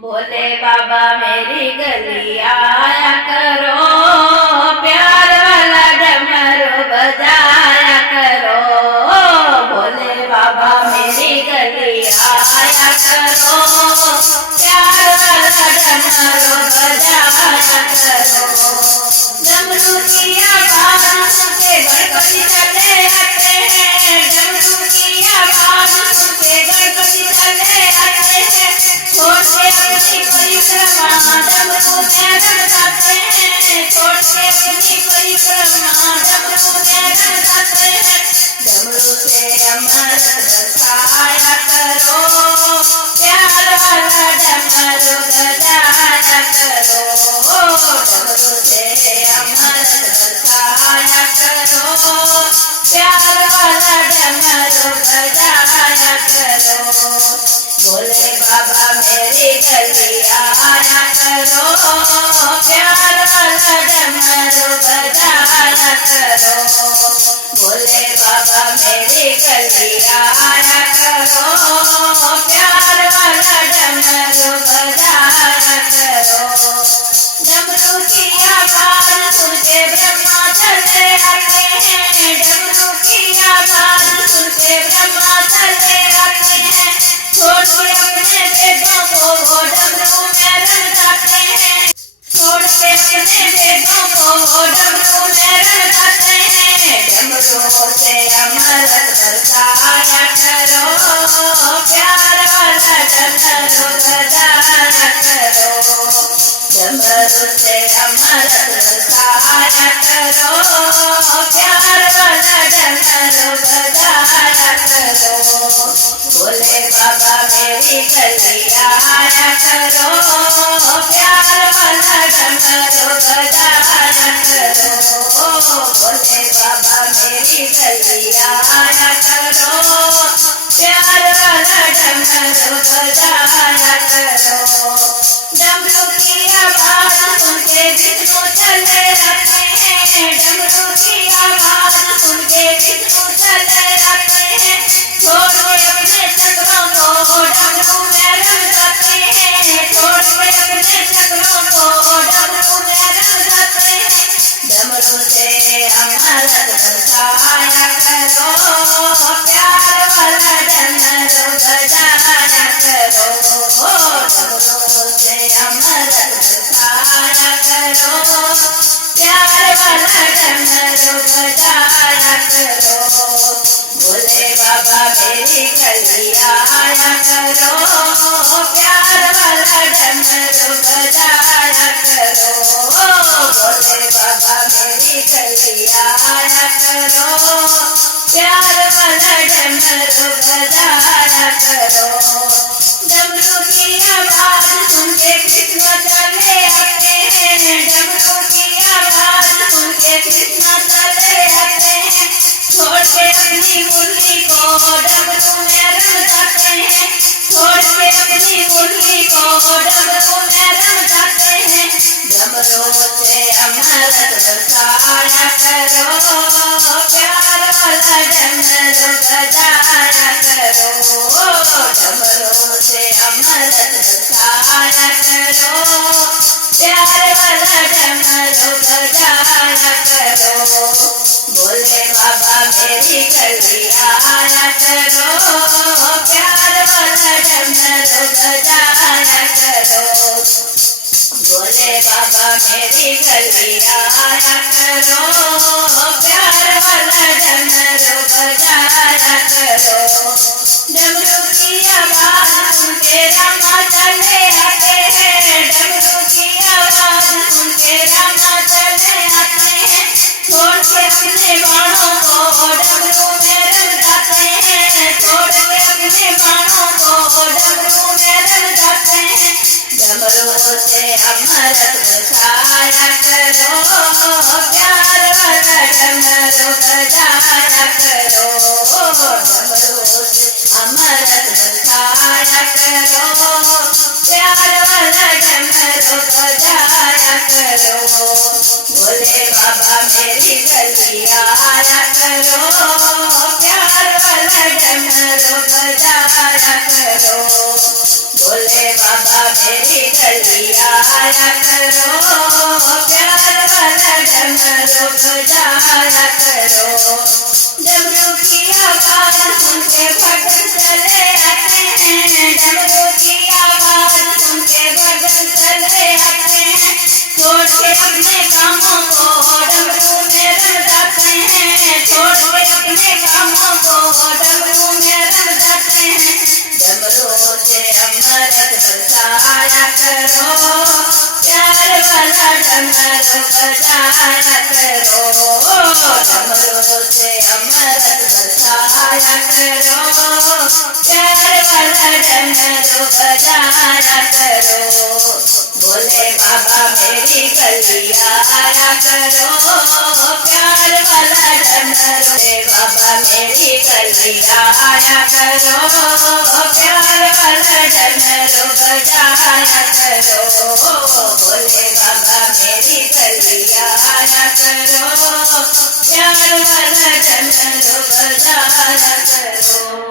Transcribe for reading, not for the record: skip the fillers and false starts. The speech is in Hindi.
बोले बाबा मेरी गली आया करो, प्यार वाला डमरू बजाया करो। बोले बाबा मेरी गली आया करो, प्यार वाला डमरू बजाया करो। डमरू की आवाज सुन के गणपति चले आते हैं, डमरू की आवाज सुन के गणपति चले आते हैं। छोड़ के अपनी परिक्रमा डमरू में रंग जाते हैं, छोड़ के अपनी परिक्रमा डमरू में रंग जाते हैं। डमरू से अमर बरसाया करो, प्यार वाला डमरू बजाया करो। डमरू से अमर बरसाया करो, प्यार वाला डमरू बजाया करो। बोले बाबा मेरी गली आया करो, प्यार वाला डमरू बजाया करो। बोले बाबा मेरी गली आया करो, प्यार वाला डमरू बजाया करो। डमरू की आवाज सुन के ब्रह्मा चले आते हैं, डमरू की आवाज सुन के ब्रह्मा चले आते हैं। छोड़ के अपने वेदों को वो डमरू में रंग जाते हैं, छोड़ के अपने वेदों को वो डमरू में रंग जाते हैं। डमरू से अमृत बरसाया करो, प्यार वाला डमरू बजाया करो। डमरू से अमृत बरसाया करो, प्यार वाला डमरू बजाया करो। बोले बाबा मेरी गली आया करो, प्यार वाला डमरू बजाया करो। बोले बाबा मेरी गली आया करो, प्यार वाला डमरू बजाया करो। डमरू की आवाज सुन के विष्णु चले आते हैं, डमरू की आवाज सुन के विष्णु चले आते हैं। छोड़ के अपने चक्रों को डमरू में रंग जाते हैं, छोड़ के अपने चक्रों को डमरू में रंग जाते हैं। डमरू से अमृत बरसाया करो, प्यार वाला डमरू बजाया करो। डमरू से अमृत बरसाया करो, प्यार वाला डमरू बजाया करो। बोले बाबा मेरी गली आया करो, प्यार वाला डमरू बजाया करो। बोले बाबा मेरी गली आया करो, प्यार वाला डमरू बजाया करो। डमरू की आवाज सुन के कृष्ण चले आते हैं, डमरू की आवाज सुन के कृष्ण चले आते हैं। छोड़ के अपनी मुरली को डमरू में रंग जाते हैं, छोड़ के अपनी मुरली को डमरू में रंग जाते हैं। डमरू से अमृत बरसाया करो, प्यार वाला डमरू बजाया करो। डमरू से अमृत बरसाया करो, प्यार वाला डमरू बजाया करो। बोले बाबा मेरी गली आया करो, प्यार वाला डमरू बजाया करो। बोले बाबा मेरी गली आया करो, प्यार वाला डमरू बजाया करो। डमरू की आवाज सुन के रामा चले आते हैं, डमरू की आवाज सुन के रामा चले आते हैं। छोड़ के अपने बाणों को डमरू में रंग जाते हैं, छोड़ के अपने बाणों को डमरू में रंग जाते हैं। डमरू से अमृत बरसाया करो, प्यार वाला डमरू बजाया करो। डमरू से अमृत बरसाया करो, प्यार वाला डमरू बजाया करो। भोले बाबा मेरी गली आया करो, प्यार वाला डमरू बजाया करो। भोले बाबा मेरी गली आया करो, प्यार वाला डमरू बजाया करो। डमरू की आवाज सुन के भगत चले आते हैं, डमरू की आवाज सुन के भगत चले आते हैं। छोड़ के अपने कामों को डमरू में रम जाते हैं, छोड़ के अपने कामों को डमरू में रम जाते हैं। डमरू से अमृत बरसाया करो, प्यार वाला डमरू बजाया करो। डमरू से अमृत बरसाया करो, प्यार वाला डमरू बजाया करो। भोले बाबा मेरी गली आया करो, प्यार वाला डमरू। बाबा मेरी गली आया करो, प्यार वाला डमरू बजाया करो। भोले बाबा मेरी गली आया करो, प्यार वाला डमरू बजाया करो।